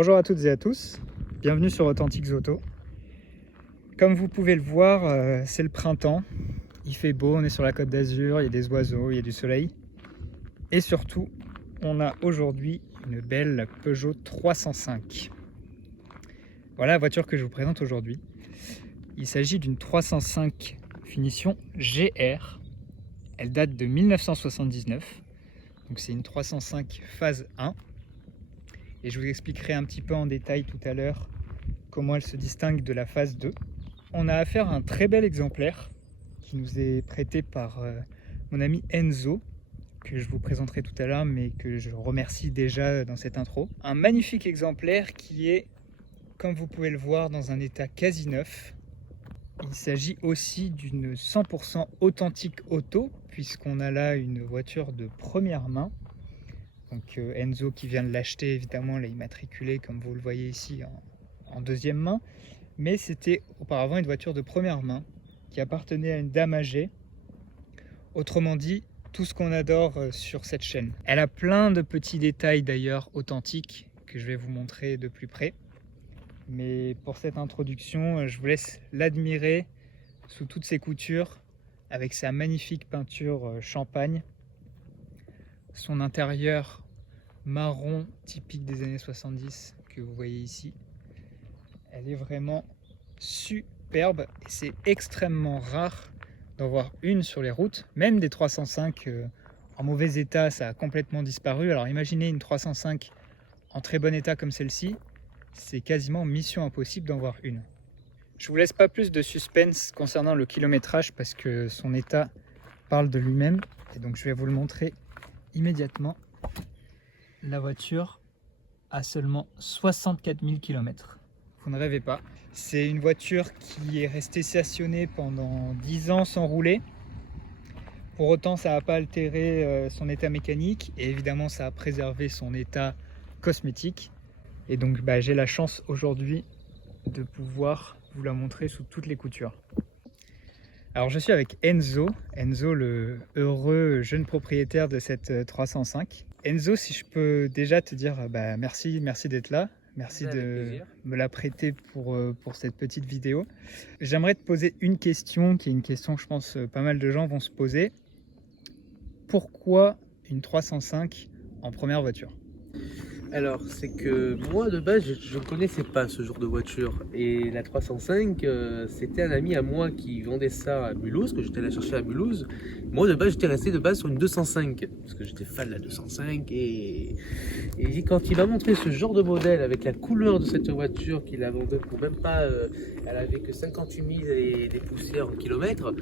Bonjour à toutes et à tous, bienvenue sur Authentiques Auto. Comme vous pouvez le voir, c'est le printemps, il fait beau, on est sur la Côte d'Azur, il y a des oiseaux, il y a du soleil. Et surtout, on a aujourd'hui une belle Peugeot 305. Voilà la voiture que je vous présente aujourd'hui. Il s'agit d'une 305 finition GR. Elle date de 1979. Donc c'est une 305 phase 1. Et je vous expliquerai un petit peu en détail tout à l'heure comment elle se distingue de la phase 2. On a affaire à un très bel exemplaire qui nous est prêté par mon ami Enzo, que je vous présenterai tout à l'heure, mais que je remercie déjà dans cette intro. Un magnifique exemplaire qui est, comme vous pouvez le voir, dans un état quasi neuf. Il s'agit aussi d'une 100% authentique auto, puisqu'on a là une voiture de première main. Donc Enzo qui vient de l'acheter, évidemment, l'a immatriculé, comme vous le voyez ici, en deuxième main. Mais c'était auparavant une voiture de première main qui appartenait à une dame âgée. Autrement dit, tout ce qu'on adore sur cette chaîne. Elle a plein de petits détails d'ailleurs authentiques que je vais vous montrer de plus près. Mais pour cette introduction, je vous laisse l'admirer sous toutes ses coutures, avec sa magnifique peinture champagne, son intérieur marron typique des années 70 que vous voyez ici. Elle est vraiment superbe et c'est extrêmement rare d'en voir une sur les routes, même des 305 en mauvais état, ça a complètement disparu. Alors imaginez une 305 en très bon état comme celle-ci, c'est quasiment mission impossible d'en voir une. Je vous laisse pas plus de suspense concernant le kilométrage parce que son état parle de lui-même et donc je vais vous le montrer immédiatement. La voiture a seulement 64 000 km. Vous ne rêvez pas. C'est une voiture qui est restée stationnée pendant 10 ans sans rouler. Pour autant, ça n'a pas altéré son état mécanique et évidemment, ça a préservé son état cosmétique. Et donc, j'ai la chance aujourd'hui de pouvoir vous la montrer sous toutes les coutures. Alors, je suis avec Enzo, le heureux jeune propriétaire de cette 305. Enzo, si je peux déjà te dire merci d'être là. Merci de me la prêter pour cette petite vidéo. J'aimerais te poser une question, qui est une question que je pense pas mal de gens vont se poser. Pourquoi une 305 en première voiture ? Alors, c'est que moi de base, je ne connaissais pas ce genre de voiture. Et la 305, c'était un ami à moi qui vendait ça à Mulhouse, que j'étais allé chercher à Mulhouse. Moi de base, j'étais resté de base sur une 205, parce que j'étais fan de la 205. Et quand il m'a montré ce genre de modèle avec la couleur de cette voiture qu'il a vendue pour même pas, elle avait que 58 000 et des poussières en kilomètres,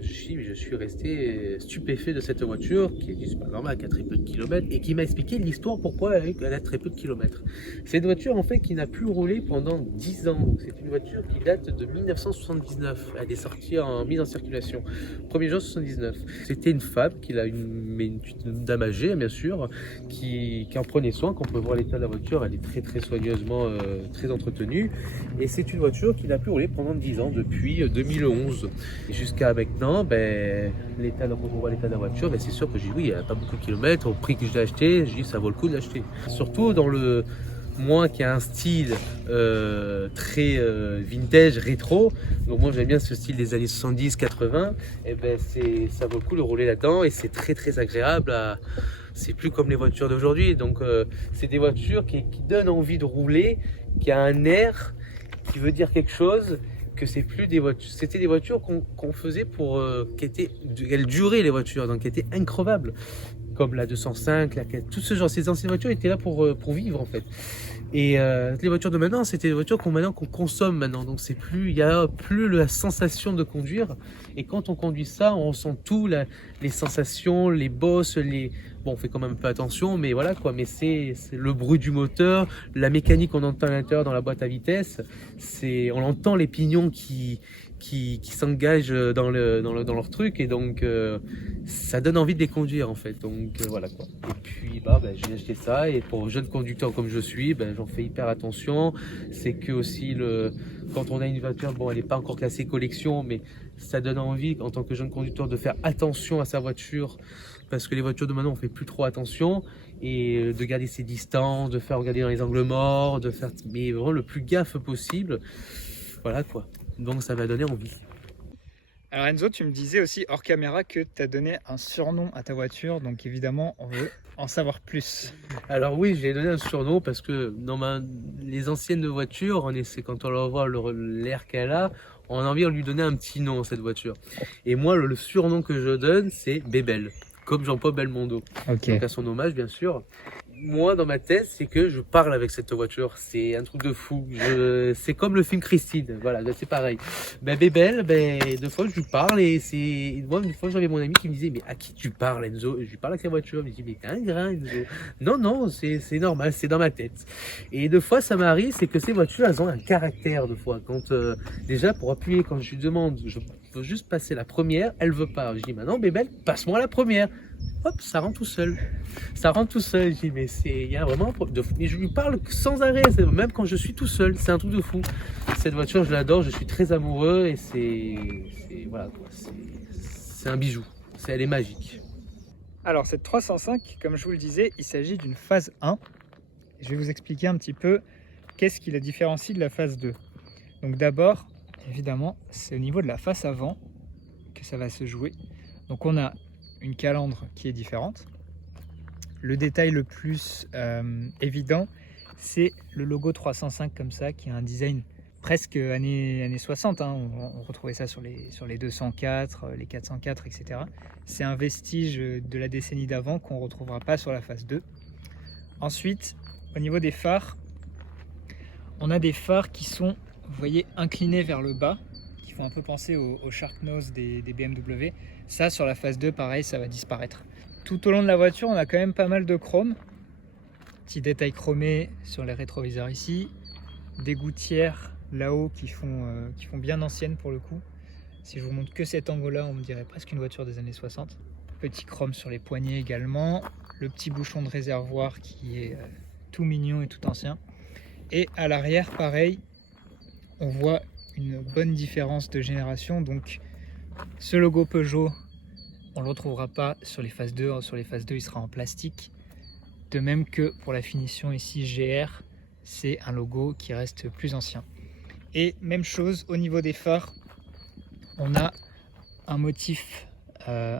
je suis resté stupéfait de cette voiture qui est pas normal, qui a très peu de kilomètres. Et qui m'a expliqué l'histoire pourquoi elle a très peu de kilomètres. C'est une voiture en fait qui n'a plus roulé pendant 10 ans. Donc c'est une voiture qui date de 1979. Elle est sortie en mise en circulation 1er juin 1979. C'était une femme une dame âgée bien sûr, qui en prenait soin. Quand on peut voir l'état de la voiture, elle est très très soigneusement très entretenue. Et c'est une voiture qui n'a plus roulé pendant 10 ans depuis 2011. Et jusqu'à maintenant, quand on voit l'état de la voiture, c'est sûr que j'ai dit oui, elle n'a pas beaucoup de kilomètres. Au prix que je l'ai acheté, je dis ça vaut le coup de l'acheter. Surtout dans moi qui a un style très vintage, rétro, donc moi j'aime bien ce style des années 70-80, et ça vaut le coup de rouler là-dedans et c'est très très agréable. C'est plus comme les voitures d'aujourd'hui, donc c'est des voitures qui donnent envie de rouler, qui a un air qui veut dire quelque chose. Que c'est plus des voitures, c'était des voitures qu'on faisait elles duraient les voitures, donc qui étaient increvables, comme la 205, tout ce genre, ces anciennes voitures étaient là pour vivre en fait. Et les voitures de maintenant, c'était des voitures qu'on consomme maintenant, donc il y a plus la sensation de conduire. Et quand on conduit ça, on sent tout, les sensations, les bosses, bon, on fait quand même un peu attention, mais voilà quoi. Mais c'est le bruit du moteur, la mécanique qu'on entend à l'intérieur dans la boîte à vitesse. On entend les pignons qui s'engagent dans leur truc, et donc ça donne envie de les conduire en fait. Donc voilà quoi. Et puis j'ai acheté ça, et pour jeune conducteur comme je suis, j'en fais hyper attention. C'est que aussi quand on a une voiture, bon, elle n'est pas encore classée collection, mais ça donne envie en tant que jeune conducteur de faire attention à sa voiture, parce que les voitures de maintenant on fait plus trop attention. et de garder ses distances, de faire regarder dans les angles morts, de faire mais vraiment le plus gaffe possible. Voilà quoi. Donc ça va donner envie. Alors Enzo, tu me disais aussi hors caméra que tu as donné un surnom à ta voiture, donc évidemment on veut en savoir plus. Alors oui, je lui ai donné un surnom parce que les anciennes voitures, c'est quand on leur voit l'air qu'elle a, on a envie de lui donner un petit nom à cette voiture. Et moi, le surnom que je donne, c'est Bébel, comme Jean-Paul Belmondo. Ok. Donc à son hommage, bien sûr. Moi, dans ma tête, c'est que je parle avec cette voiture. C'est un truc de fou. C'est comme le film Christine. Voilà, c'est pareil. Bébel, deux fois, je lui parle et moi, une fois, j'avais mon ami qui me disait, mais à qui tu parles, Enzo? Je lui parle avec sa voiture. Il me dit, mais t'es un grain, Enzo. Non, c'est normal, c'est dans ma tête. Et deux fois, ça m'arrive, c'est que ces voitures, elles ont un caractère, deux fois. Déjà, pour appuyer, quand je lui demande, je veux juste passer la première, elle veut pas. Je dis, maintenant, Bébel, passe-moi la première. Hop, ça rentre tout seul. Je dis, mais il y a vraiment un problème de fou. Mais je lui parle sans arrêt, même quand je suis tout seul. C'est un truc de fou. Cette voiture, je l'adore, je suis très amoureux et voilà, c'est un bijou. Elle est magique. Alors cette 305, comme je vous le disais, il s'agit d'une phase 1. Je vais vous expliquer un petit peu qu'est-ce qui la différencie de la phase 2. Donc d'abord, évidemment, c'est au niveau de la face avant que ça va se jouer. Donc on a une calandre qui est différente. Le détail le plus évident, c'est le logo 305 comme ça, qui a un design presque années 60. Hein. On retrouvait ça sur les 204, les 404, etc. C'est un vestige de la décennie d'avant qu'on ne retrouvera pas sur la phase 2. Ensuite, au niveau des phares, on a des phares qui sont, vous voyez, inclinés vers le bas, qui font un peu penser au Shark Nose des BMW. Ça, sur la phase 2, pareil, ça va disparaître. Tout au long de la voiture, on a quand même pas mal de chrome. Petit détail chromé sur les rétroviseurs ici. Des gouttières là-haut qui font bien anciennes pour le coup. Si je vous montre que cet angle-là, on me dirait presque une voiture des années 60. Petit chrome sur les poignées également. Le petit bouchon de réservoir qui est tout mignon et tout ancien. Et à l'arrière, pareil, on voit une bonne différence de génération. Donc ce logo Peugeot, on ne le retrouvera pas sur les phases 2. Sur les phases 2, il sera en plastique. De même que pour la finition ici GR, c'est un logo qui reste plus ancien. Et même chose au niveau des phares, on a un motif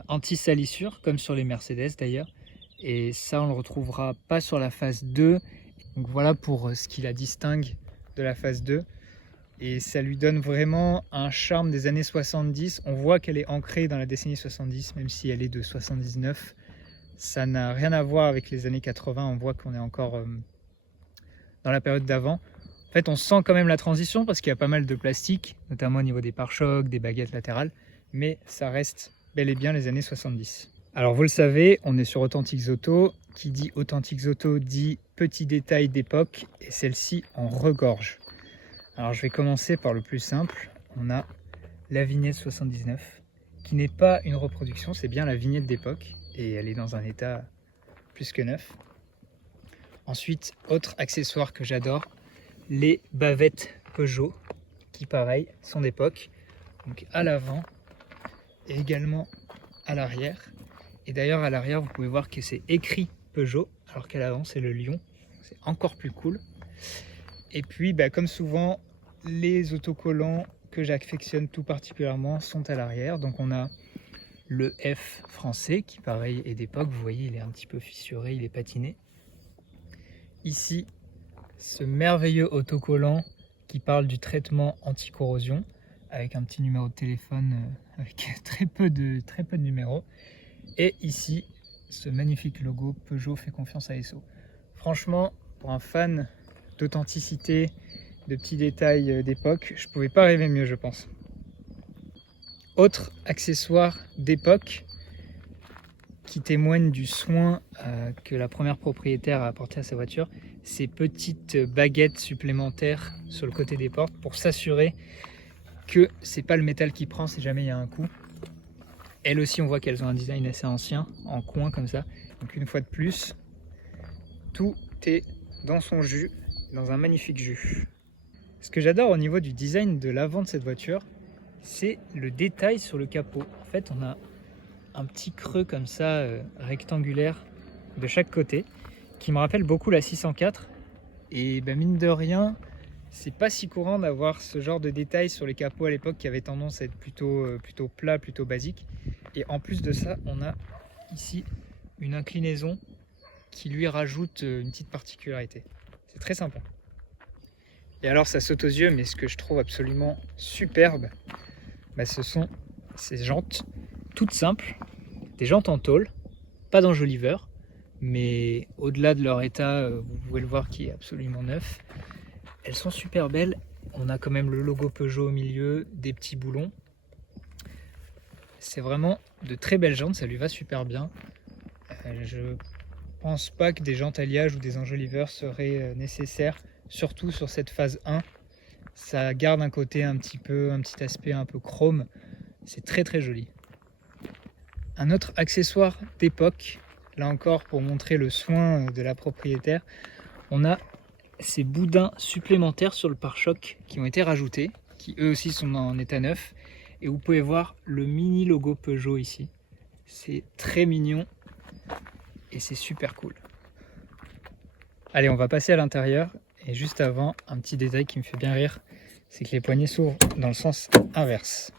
anti-salissure, comme sur les Mercedes d'ailleurs. Et ça, on ne le retrouvera pas sur la phase 2. Donc voilà pour ce qui la distingue de la phase 2. Et ça lui donne vraiment un charme des années 70. On voit qu'elle est ancrée dans la décennie 70, même si elle est de 79. Ça n'a rien à voir avec les années 80. On voit qu'on est encore dans la période d'avant. En fait, on sent quand même la transition parce qu'il y a pas mal de plastique, notamment au niveau des pare-chocs, des baguettes latérales. Mais ça reste bel et bien les années 70. Alors vous le savez, on est sur Authentiques Auto. Qui dit Authentiques Auto dit petit détail d'époque. Et celle-ci en regorge. Alors je vais commencer par le plus simple. On a la vignette 79, qui n'est pas une reproduction, c'est bien la vignette d'époque. Et elle est dans un état plus que neuf. Ensuite, autre accessoire que j'adore, les bavettes Peugeot, qui pareil, sont d'époque. Donc à l'avant et également à l'arrière. Et d'ailleurs à l'arrière, vous pouvez voir que c'est écrit Peugeot, alors qu'à l'avant c'est le lion. C'est encore plus cool. Et puis, comme souvent, les autocollants que j'affectionne tout particulièrement sont à l'arrière. Donc on a le F français qui pareil est d'époque. Vous voyez, il est un petit peu fissuré, il est patiné. Ici, ce merveilleux autocollant qui parle du traitement anti-corrosion avec un petit numéro de téléphone avec très peu de numéros. Et ici, ce magnifique logo Peugeot fait confiance à SO. Franchement, pour un fan d'authenticité, de petits détails d'époque, je ne pouvais pas rêver mieux, je pense. Autre accessoire d'époque qui témoigne du soin que la première propriétaire a apporté à sa voiture, ces petites baguettes supplémentaires sur le côté des portes pour s'assurer que c'est pas le métal qui prend si jamais il y a un coup. Elles aussi, on voit qu'elles ont un design assez ancien, en coin comme ça. Donc une fois de plus, tout est dans son jus, dans un magnifique jus. Ce que j'adore au niveau du design de l'avant de cette voiture, c'est le détail sur le capot. En fait, on a un petit creux comme ça, rectangulaire, de chaque côté. qui me rappelle beaucoup la 604. Et mine de rien, c'est pas si courant d'avoir ce genre de détails sur les capots à l'époque qui avaient tendance à être plutôt plat, plutôt basique. Et en plus de ça, on a ici une inclinaison qui lui rajoute une petite particularité. C'est très sympa. Et alors ça saute aux yeux, mais ce que je trouve absolument superbe, ce sont ces jantes toutes simples, des jantes en tôle, pas d'enjoliveur, mais au-delà de leur état, vous pouvez le voir qui est absolument neuf. Elles sont super belles, on a quand même le logo Peugeot au milieu, des petits boulons. C'est vraiment de très belles jantes, ça lui va super bien. Je pense pas que des jantes alliage ou des enjoliveurs seraient nécessaires, surtout sur cette phase 1. Ça garde un côté un petit aspect un peu chrome, c'est très très joli. Un autre accessoire d'époque, là encore pour montrer le soin de la propriétaire, on a ces boudins supplémentaires sur le pare-choc qui ont été rajoutés, qui eux aussi sont en état neuf, et vous pouvez voir le mini logo Peugeot ici. C'est très mignon et c'est super cool. Allez, on va passer à l'intérieur, et juste avant, un petit détail qui me fait bien rire, c'est que les poignées s'ouvrent dans le sens inverse.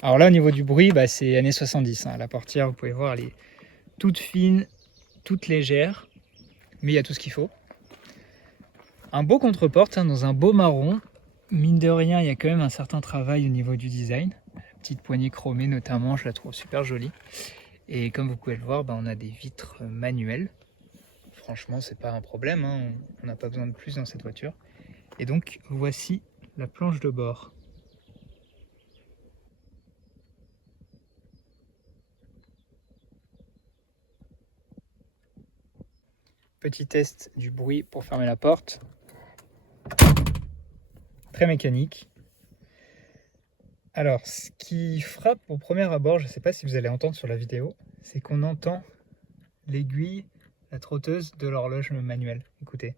Alors là, au niveau du bruit, c'est années 70. La portière, vous pouvez voir, elle est toute fine, toute légère, mais il y a tout ce qu'il faut. Un beau contre-porte dans un beau marron. Mine de rien, il y a quand même un certain travail au niveau du design. La petite poignée chromée notamment, je la trouve super jolie. Et comme vous pouvez le voir, on a des vitres manuelles. Franchement, c'est pas un problème, on n'a pas besoin de plus dans cette voiture. Et donc, voici la planche de bord. Petit test du bruit pour fermer la porte. Très mécanique. Alors, ce qui frappe au premier abord, je ne sais pas si vous allez entendre sur la vidéo, c'est qu'on entend l'aiguille, la trotteuse de l'horloge manuelle. Écoutez.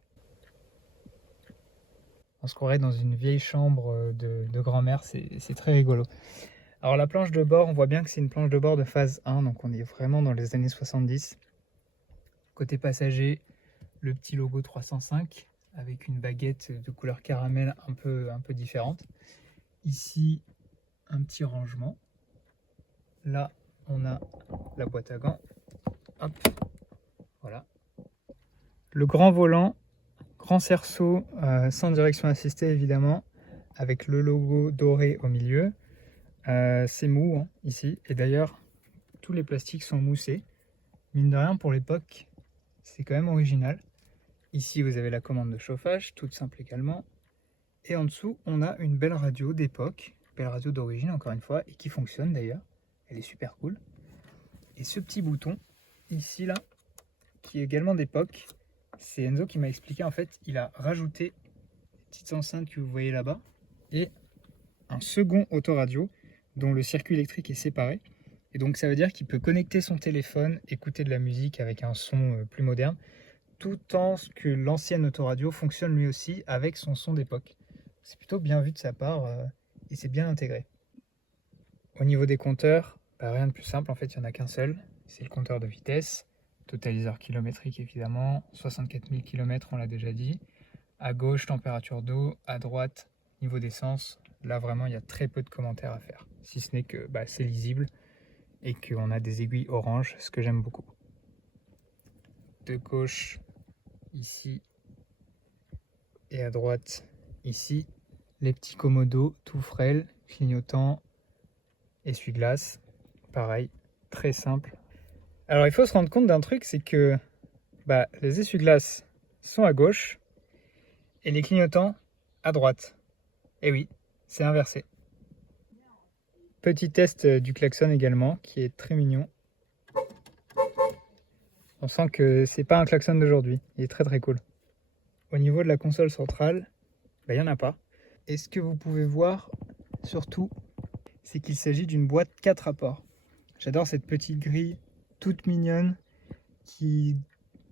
On se croirait dans une vieille chambre de grand-mère, c'est très rigolo. Alors la planche de bord, on voit bien que c'est une planche de bord de phase 1, donc on est vraiment dans les années 70. Côté passager, le petit logo 305 avec une baguette de couleur caramel un peu différente. Ici, un petit rangement. Là, on a la boîte à gants. Hop, voilà. Le grand volant, grand cerceau sans direction assistée évidemment, avec le logo doré au milieu. C'est mou ici, et d'ailleurs tous les plastiques sont moussés. Mine de rien, pour l'époque, c'est quand même original. Ici, vous avez la commande de chauffage, toute simple également. Et en dessous, on a une belle radio d'époque, belle radio d'origine encore une fois, et qui fonctionne d'ailleurs. Elle est super cool. Et ce petit bouton, ici là, qui est également d'époque, c'est Enzo qui m'a expliqué, en fait, il a rajouté les petites enceintes que vous voyez là-bas, et un second autoradio, dont le circuit électrique est séparé. Et donc ça veut dire qu'il peut connecter son téléphone, écouter de la musique avec un son plus moderne, tout en ce que l'ancienne autoradio fonctionne lui aussi avec son son d'époque. C'est plutôt bien vu de sa part et c'est bien intégré. Au niveau des compteurs, rien de plus simple, en fait il n'y en a qu'un seul, c'est le compteur de vitesse, totaliseur kilométrique évidemment, 64 000 km on l'a déjà dit, à gauche température d'eau, à droite niveau d'essence. Là vraiment il y a très peu de commentaires à faire, si ce n'est que c'est lisible et qu'on a des aiguilles orange, ce que j'aime beaucoup. De gauche ici et à droite ici, les petits commodos tout frêles, clignotants, essuie-glace, pareil, très simple. Alors il faut se rendre compte d'un truc, c'est que les essuie-glaces sont à gauche et les clignotants à droite. Et oui, c'est inversé. Petit test du klaxon également, qui est très mignon. On sent que c'est pas un klaxon d'aujourd'hui, il est très très cool. Au niveau de la console centrale, il n'y en a pas. Et ce que vous pouvez voir, surtout, c'est qu'il s'agit d'une boîte 4 rapports. J'adore cette petite grille toute mignonne qui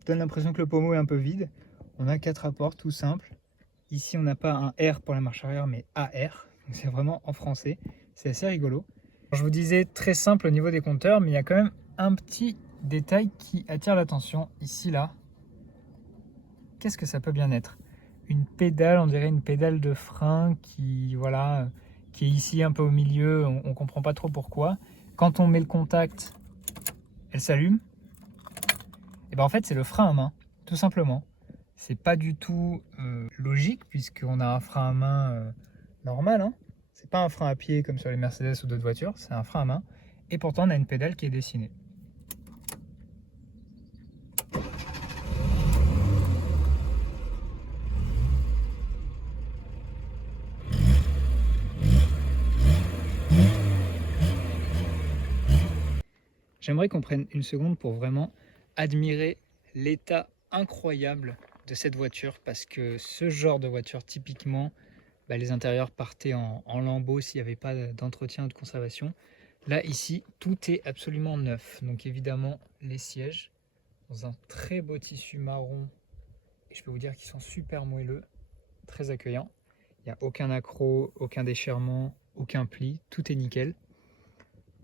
donne l'impression que le pommeau est un peu vide. On a 4 rapports tout simple. Ici, on n'a pas un R pour la marche arrière, mais AR. Donc c'est vraiment en français. C'est assez rigolo. Je vous disais très simple au niveau des compteurs, mais il y a quand même un petit détail qui attire l'attention. Ici, là, qu'est-ce que ça peut bien être? Une pédale, on dirait une pédale de frein qui, voilà, qui est ici un peu au milieu, on ne comprend pas trop pourquoi. Quand on met le contact, elle s'allume. Et ben en fait, c'est le frein à main, tout simplement. C'est pas du tout logique, puisqu'on a un frein à main normal. Hein. C'est pas un frein à pied comme sur les Mercedes ou d'autres voitures, c'est un frein à main. Et pourtant, on a une pédale qui est dessinée. J'aimerais qu'on prenne une seconde pour vraiment admirer l'état incroyable de cette voiture, parce que ce genre de voiture, typiquement, les intérieurs partaient en lambeaux s'il n'y avait pas d'entretien ou de conservation. Là, ici, tout est absolument neuf. Donc évidemment, les sièges, dans un très beau tissu marron, et je peux vous dire qu'ils sont super moelleux, très accueillants. Il n'y a aucun accroc, aucun déchirement, aucun pli, tout est nickel.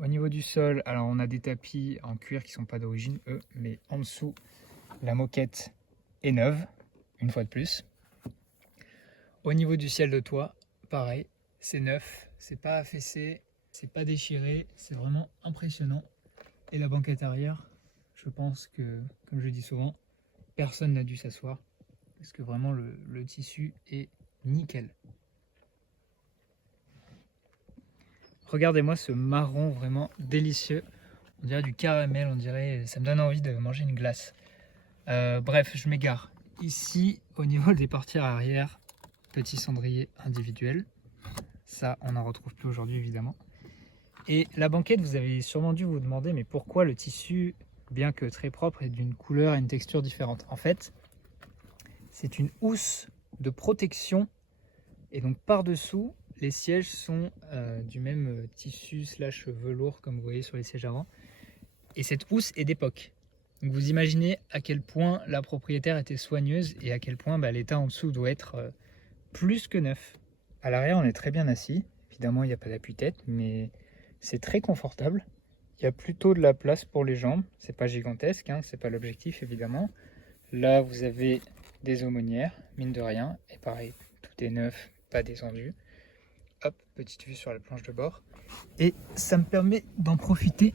Au niveau du sol, alors on a des tapis en cuir qui ne sont pas d'origine, eux, mais en dessous, la moquette est neuve, une fois de plus. Au niveau du ciel de toit, pareil, c'est neuf, c'est pas affaissé, c'est pas déchiré, c'est vraiment impressionnant. Et la banquette arrière, je pense que, comme je dis souvent, personne n'a dû s'asseoir, parce que vraiment le tissu est nickel. Regardez-moi ce marron vraiment délicieux. On dirait du caramel, on dirait, ça me donne envie de manger une glace. Bref, je m'égare. Ici, au niveau des portières arrière, petit cendrier individuel. Ça, on n'en retrouve plus aujourd'hui, évidemment. Et la banquette, vous avez sûrement dû vous demander, mais pourquoi le tissu, bien que très propre, est d'une couleur et une texture différente? En fait, c'est une housse de protection. Et donc, par-dessous, les sièges sont du même tissu / velours, comme vous voyez sur les sièges avant. Et cette housse est d'époque. Donc vous imaginez à quel point la propriétaire était soigneuse et à quel point l'état en dessous doit être plus que neuf. À l'arrière, on est très bien assis. Évidemment, il n'y a pas d'appui-tête, mais c'est très confortable. Il y a plutôt de la place pour les jambes. C'est pas gigantesque, hein, c'est pas l'objectif, évidemment. Là, vous avez des aumônières, mine de rien. Et pareil, tout est neuf, pas descendu. Hop, petite vue sur la planche de bord. Et ça me permet d'en profiter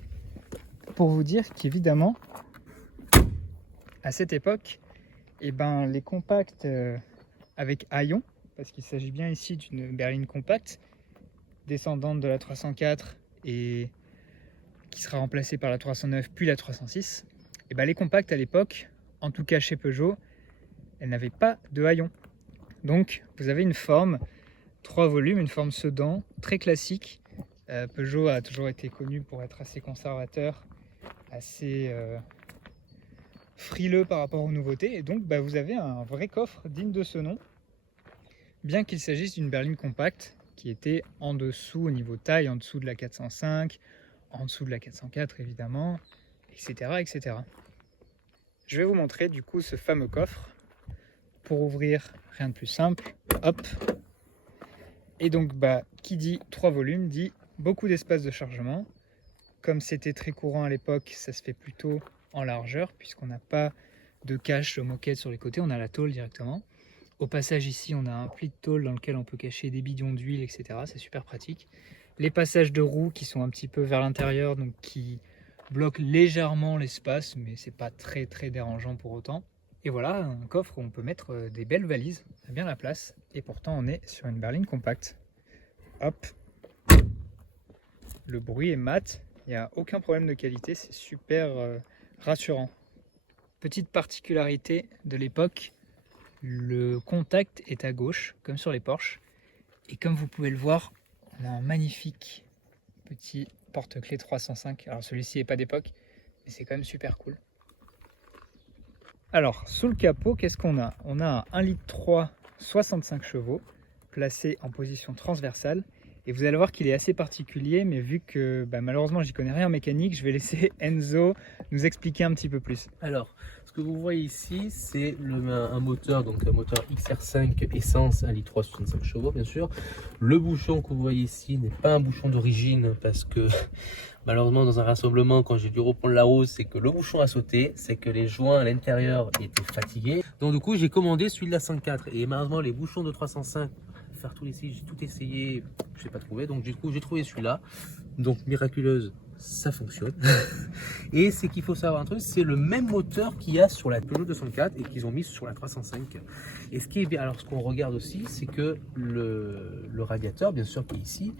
pour vous dire qu'évidemment, à cette époque, les compacts avec haillons, parce qu'il s'agit bien ici d'une berline compacte, descendante de la 304 et qui sera remplacée par la 309 puis la 306, les compacts à l'époque, en tout cas chez Peugeot, elles n'avaient pas de haillons. Donc vous avez une forme 3 volumes, une forme sedan, très classique. Peugeot a toujours été connu pour être assez conservateur, assez frileux par rapport aux nouveautés. Et donc vous avez un vrai coffre digne de ce nom, bien qu'il s'agisse d'une berline compacte qui était en dessous au niveau taille, en dessous de la 405, en dessous de la 404 évidemment, etc. etc. Je vais vous montrer du coup ce fameux coffre. Pour ouvrir, rien de plus simple, hop. Et donc, qui dit 3 volumes dit beaucoup d'espace de chargement. Comme c'était très courant à l'époque, ça se fait plutôt en largeur, puisqu'on n'a pas de cache moquette sur les côtés, on a la tôle directement. Au passage ici, on a un pli de tôle dans lequel on peut cacher des bidons d'huile, etc. C'est super pratique. Les passages de roues qui sont un petit peu vers l'intérieur, donc qui bloquent légèrement l'espace, mais c'est pas très très dérangeant pour autant. Et voilà, un coffre où on peut mettre des belles valises, ça a bien la place, et pourtant on est sur une berline compacte. Hop, le bruit est mat, il n'y a aucun problème de qualité, c'est super rassurant. Petite particularité de l'époque, le contact est à gauche, comme sur les Porsche, et comme vous pouvez le voir, on a un magnifique petit porte-clés 305. Alors celui-ci n'est pas d'époque, mais c'est quand même super cool. Alors, sous le capot, qu'est-ce qu'on a? On a un 1,3 litre 65 chevaux, placé en position transversale. Et vous allez voir qu'il est assez particulier, mais vu que malheureusement, j'y connais rien en mécanique, je vais laisser Enzo nous expliquer un petit peu plus. Alors, Ce que vous voyez ici, c'est un moteur, donc un moteur XR5 essence 1,3 litre 65 chevaux bien sûr. Le bouchon que vous voyez ici n'est pas un bouchon d'origine parce que malheureusement dans un rassemblement quand j'ai dû reprendre la route, c'est que le bouchon a sauté, c'est que les joints à l'intérieur étaient fatigués. Donc du coup j'ai commandé celui de la 104 et malheureusement les bouchons de 305, faire tout l'essai, j'ai tout essayé, je n'ai pas trouvé. Donc du coup j'ai trouvé celui-là, donc miraculeuse. Ça fonctionne. Et c'est qu'il faut savoir un truc, c'est le même moteur qu'il y a sur la Peugeot 204 et qu'ils ont mis sur la 305. Et ce qui est bien, alors ce qu'on regarde aussi, c'est que le radiateur, bien sûr, qui est ici,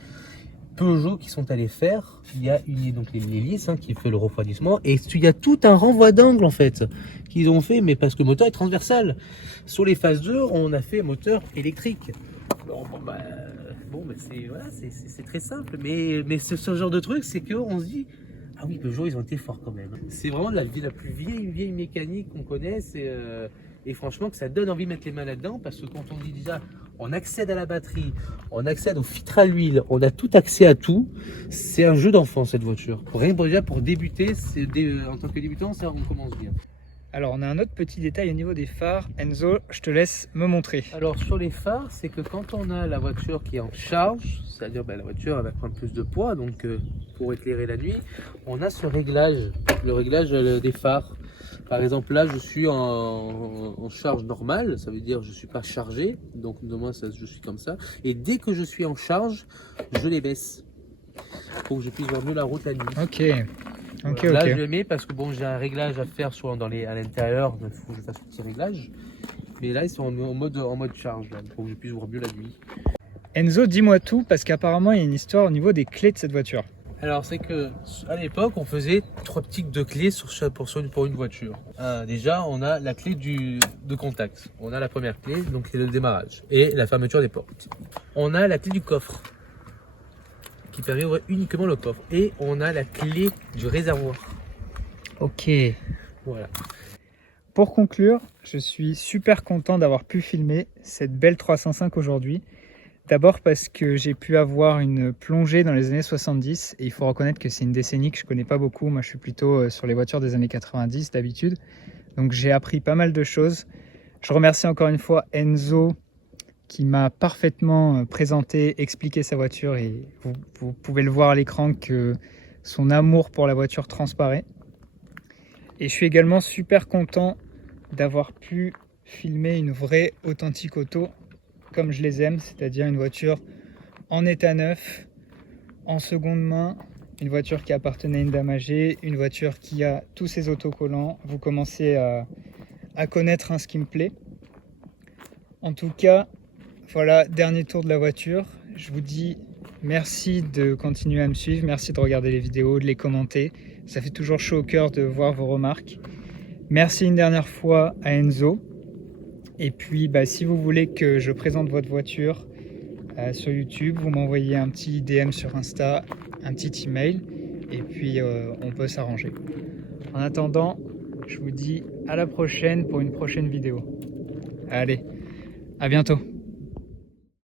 Peugeot qui sont allés faire, il y a donc l'hélice qui fait le refroidissement et il y a tout un renvoi d'angle en fait qu'ils ont fait, mais parce que le moteur est transversal. Sur les phases 2, on a fait moteur électrique. Bon, c'est très simple, mais ce genre de truc, c'est qu'on se dit, ah oui, Peugeot, ils ont été forts quand même. C'est vraiment la plus vieille mécanique qu'on connaisse, et franchement, que ça donne envie de mettre les mains là-dedans, parce que quand on dit déjà, on accède à la batterie, on accède au filtre à l'huile, on a tout accès à tout, c'est un jeu d'enfant cette voiture. Déjà pour débuter, en tant que débutant, on commence bien. Alors on a un autre petit détail au niveau des phares. Enzo, je te laisse me montrer. Alors sur les phares, c'est que quand on a la voiture qui est en charge, c'est-à-dire la voiture elle va prendre plus de poids, donc pour éclairer la nuit, on a ce réglage, le réglage des phares. Par exemple là je suis en charge normale, ça veut dire je ne suis pas chargé, donc demain je suis comme ça, et dès que je suis en charge, je les baisse pour que je puisse voir mieux la route la nuit. Ok. Là je les mets parce que bon j'ai un réglage à faire à l'intérieur, donc il faut que je fasse un petit réglage. Mais là ils sont en mode charge là, pour que je puisse voir mieux la nuit. Enzo, dis-moi tout parce qu'apparemment il y a une histoire au niveau des clés de cette voiture. Alors c'est que à l'époque on faisait 3 types de clés pour une voiture. Déjà on a la clé de contact, on a la première clé, donc c'est le démarrage et la fermeture des portes. On a la clé du coffre qui permet d'ouvrir uniquement le coffre. Et on a la clé du réservoir. Ok. Voilà. Pour conclure, je suis super content d'avoir pu filmer cette belle 305 aujourd'hui. D'abord parce que j'ai pu avoir une plongée dans les années 70 et il faut reconnaître que c'est une décennie que je connais pas beaucoup. Moi je suis plutôt sur les voitures des années 90 d'habitude. Donc j'ai appris pas mal de choses. Je remercie encore une fois Enzo qui m'a parfaitement présenté, expliqué sa voiture et vous pouvez le voir à l'écran que son amour pour la voiture transparaît. Et je suis également super content d'avoir pu filmer une vraie authentique auto comme je les aime, c'est-à-dire une voiture en état neuf, en seconde main, une voiture qui appartenait à une dame âgée, une voiture qui a tous ses autocollants. Vous commencez à connaître ce qui me plaît. En tout cas, voilà, dernier tour de la voiture. Je vous dis merci de continuer à me suivre, merci de regarder les vidéos, de les commenter. Ça fait toujours chaud au cœur de voir vos remarques. Merci une dernière fois à Enzo. Et puis, si vous voulez que je présente votre voiture sur YouTube, vous m'envoyez un petit DM sur Insta, un petit email, et puis on peut s'arranger. En attendant, je vous dis à la prochaine pour une prochaine vidéo. Allez, à bientôt.